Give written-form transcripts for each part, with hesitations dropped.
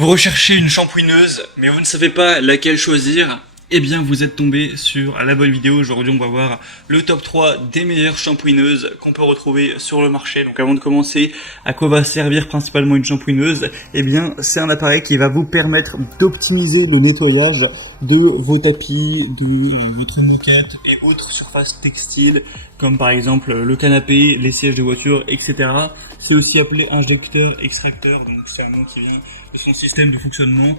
Vous recherchez une shampooineuse, mais vous ne savez pas laquelle choisir? Eh bien, vous êtes tombé sur la bonne vidéo. Aujourd'hui, on va voir le top 3 des meilleures shampooineuses qu'on peut retrouver sur le marché. Donc, avant de commencer, à quoi va servir principalement une shampooineuse? Eh bien, c'est un appareil qui va vous permettre d'optimiser le nettoyage de vos tapis, de votre moquette et autres surfaces textiles, comme par exemple le canapé, les sièges de voiture, etc. C'est aussi appelé injecteur-extracteur, donc c'est un nom qui vient de son système de fonctionnement.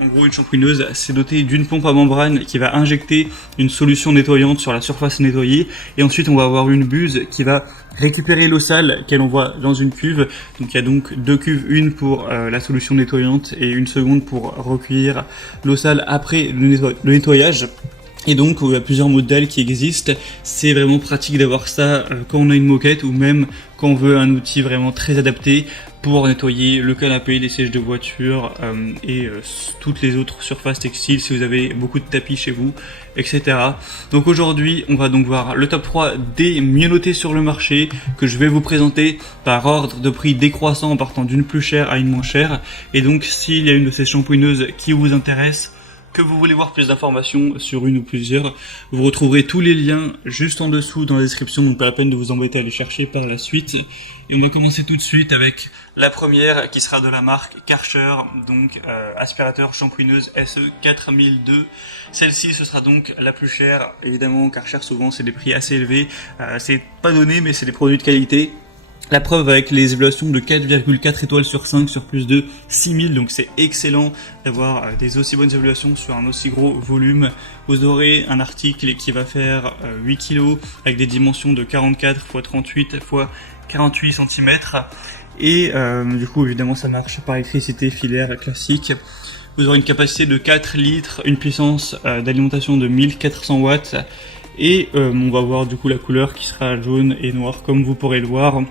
En gros, une shampooineuse, c'est doté d'une pompe à membrane qui va injecter une solution nettoyante sur la surface nettoyée, et ensuite on va avoir une buse qui va récupérer l'eau sale qu'elle envoie dans une cuve. Donc il y a donc deux cuves, une pour la solution nettoyante et une seconde pour recueillir l'eau sale après le nettoyage. Et donc il y a plusieurs modèles qui existent. C'est vraiment pratique d'avoir ça quand on a une moquette ou même quand on veut un outil vraiment très adapté pour nettoyer le canapé, les sièges de voiture et toutes les autres surfaces textiles si vous avez beaucoup de tapis chez vous, etc. Donc aujourd'hui, on va donc voir le top 3 des mieux notés sur le marché que je vais vous présenter par ordre de prix décroissant en partant d'une plus chère à une moins chère. Et donc s'il y a une de ces shampooineuses qui vous intéresse, que vous voulez voir plus d'informations sur une ou plusieurs, vous retrouverez tous les liens juste en dessous dans la description, donc pas la peine de vous embêter à les chercher par la suite. Et on va commencer tout de suite avec la première qui sera de la marque Karcher, donc aspirateur shampooineuse SE 4002. Celle-ci, ce sera donc la plus chère. Évidemment, Karcher, souvent, c'est des prix assez élevés. C'est pas donné, mais c'est des produits de qualité. La preuve avec les évaluations de 4,4 étoiles sur 5 sur plus de 6000, donc c'est excellent d'avoir des aussi bonnes évaluations sur un aussi gros volume. Vous aurez un article qui va faire 8 kg avec des dimensions de 44 x 38 x 48 cm. Et du coup, évidemment, ça marche par électricité filaire classique. Vous aurez une capacité de 4 litres, une puissance d'alimentation de 1400 watts. Et on va voir du coup la couleur qui sera jaune et noir comme vous pourrez le voir.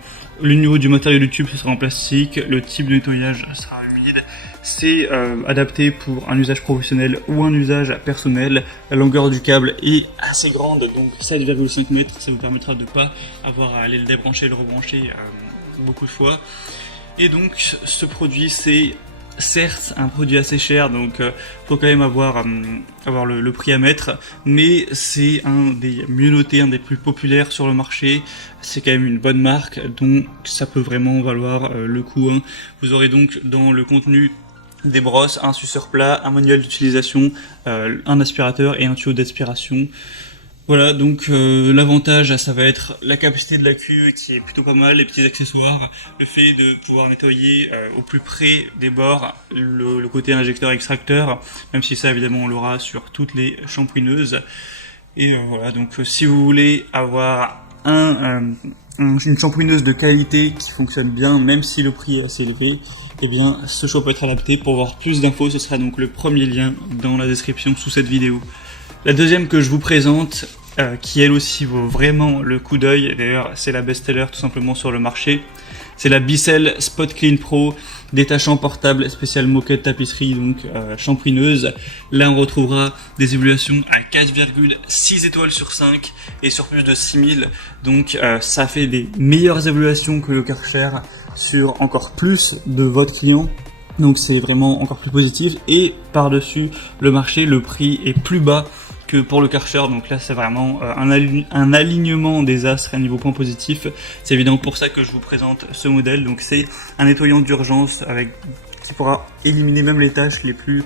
Le niveau du matériau du tube, ce sera en plastique. Le type de nettoyage sera humide. C'est adapté pour un usage professionnel ou un usage personnel. La longueur du câble est assez grande, donc 7,5 mètres. Ça vous permettra de ne pas avoir à aller le débrancher et le rebrancher beaucoup de fois. Et donc ce produit, c'est certes un produit assez cher, donc faut quand même avoir le prix à mettre, mais c'est un des mieux notés, un des plus populaires sur le marché. C'est quand même une bonne marque, donc ça peut vraiment valoir le coup. Vous aurez donc dans le contenu des brosses, un suceur plat, un manuel d'utilisation, un aspirateur et un tuyau d'aspiration. Voilà, donc l'avantage, ça va être la capacité de la cuve qui est plutôt pas mal, les petits accessoires, le fait de pouvoir nettoyer au plus près des bords, le côté injecteur-extracteur, même si ça évidemment on l'aura sur toutes les shampooineuses. Et voilà, donc si vous voulez avoir une shampooineuse de qualité qui fonctionne bien, même si le prix est assez élevé, eh bien ce choix peut être adapté. Pour voir plus d'infos, ce sera donc le premier lien dans la description sous cette vidéo. La deuxième que je vous présente, qui elle aussi vaut vraiment le coup d'œil, d'ailleurs c'est la best-seller tout simplement sur le marché, c'est la Bissell Spot Clean Pro, détachant portable spécial moquette tapisserie, donc shampooineuse. Là on retrouvera des évaluations à 4,6 étoiles sur 5 et sur plus de 6000, donc ça fait des meilleures évaluations que le Karcher sur encore plus de votre client. Donc c'est vraiment encore plus positif, et par-dessus le marché, le prix est plus bas que pour le Karcher, donc là c'est vraiment un alignement des astres à niveau point positif. C'est évidemment pour ça que je vous présente ce modèle. Donc c'est un nettoyant d'urgence qui pourra éliminer même les tâches les plus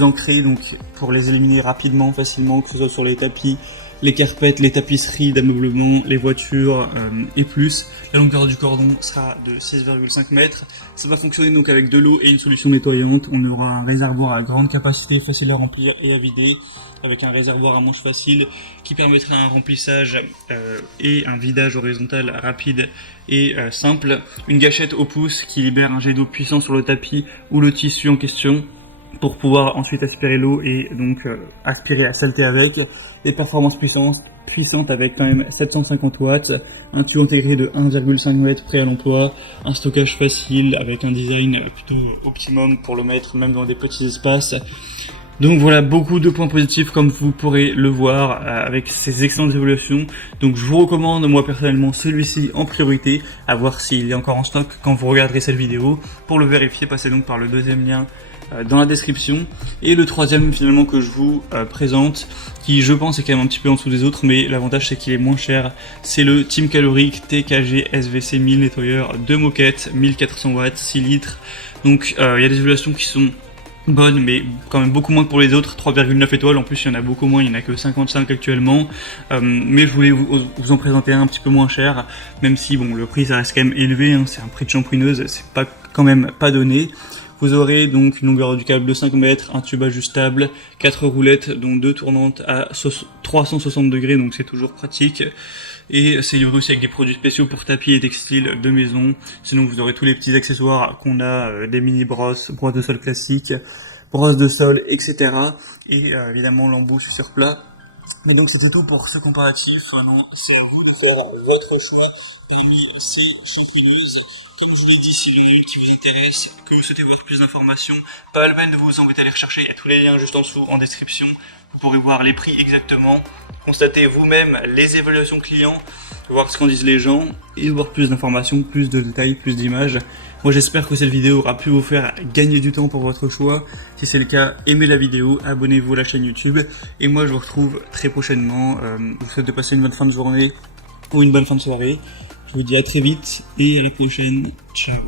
ancrées, donc pour les éliminer rapidement, facilement, que ce soit sur les tapis, les carpettes, les tapisseries d'ameublement, les voitures et plus. La longueur du cordon sera de 6,5 mètres. Ça va fonctionner donc avec de l'eau et une solution nettoyante. On aura un réservoir à grande capacité, facile à remplir et à vider, avec un réservoir à manche facile qui permettra un remplissage et un vidage horizontal rapide et simple. Une gâchette au pouce qui libère un jet d'eau puissant sur le tapis ou le tissu en question, pour pouvoir ensuite aspirer l'eau et donc aspirer la saleté avec. Des performances puissantes avec quand même 750 watts, un tuyau intégré de 1,5 mètres prêt à l'emploi, un stockage facile avec un design plutôt optimum pour le mettre même dans des petits espaces. Donc voilà, beaucoup de points positifs comme vous pourrez le voir avec ces excellentes évaluations. Donc je vous recommande moi personnellement celui-ci en priorité, à voir s'il est encore en stock quand vous regarderez cette vidéo. Pour le vérifier, passez donc par le deuxième lien dans la description. Et le troisième finalement que je vous présente, qui je pense est quand même un petit peu en dessous des autres, mais l'avantage c'est qu'il est moins cher, c'est le Team Caloric TKG SVC 1000 nettoyeur de moquette, 1400 watts, 6 litres. Donc il y a des évaluations qui sont bonne, mais quand même beaucoup moins que pour les autres, 3,9 étoiles, en plus il y en a beaucoup moins, il n'y en a que 55 actuellement, mais je voulais vous en présenter un petit peu moins cher, même si bon, le prix ça reste quand même élevé, hein, c'est un prix de shampooineuse, c'est pas quand même pas donné. Vous aurez donc une longueur du câble de 5 mètres, un tube ajustable, 4 roulettes dont 2 tournantes à 360 degrés, donc c'est toujours pratique. Et c'est livré aussi avec des produits spéciaux pour tapis et textiles de maison. Sinon vous aurez tous les petits accessoires qu'on a, des mini brosses, brosses de sol classiques, brosses de sol, etc. Et évidemment l'embout sur plat. Mais donc c'était tout pour ce comparatif. Maintenant c'est à vous de faire votre choix parmi ces shampooineuses. Comme je vous l'ai dit, s'il y en a une qui vous intéresse, que vous souhaitez voir plus d'informations, pas la peine de vous embêter à les rechercher, il y a tous les liens juste en dessous en description. Vous pourrez voir les prix exactement, constater vous-même les évaluations clients, voir ce qu'en disent les gens et voir plus d'informations, plus de détails, plus d'images. Moi j'espère que cette vidéo aura pu vous faire gagner du temps pour votre choix. Si c'est le cas, aimez la vidéo, abonnez-vous à la chaîne YouTube et moi je vous retrouve très prochainement. Je vous souhaite de passer une bonne fin de journée ou une bonne fin de soirée. Je vous dis à très vite et à la prochaine. Ciao.